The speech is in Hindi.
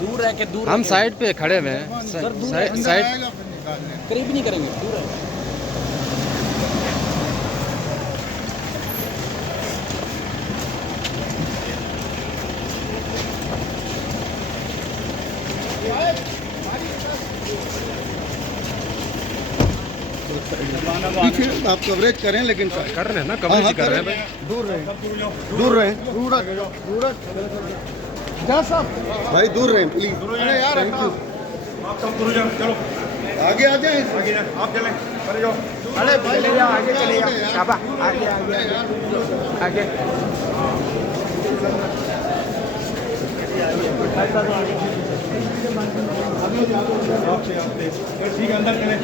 दूर रह के दूर हम साइड पे खड़े हुए हैं, साइड करीब नहीं करेंगे, दूर है। पीछे आप कवरेज करें, लेकिन कर रहे हैं ना, कवरेज कर रहे हैं भाई। दूर रहे, दूर रहे, भाई दूर रहे प्लीज। अरे यार आप कम करो जाओ, चलो आगे आ जाए, आगे जाए, आप चलें, चले जाओ। अरे भाई चले जाओ, आगे चले जाओ, शाबाश, आगे आगे आगे। ठीक है, अंदर चलें।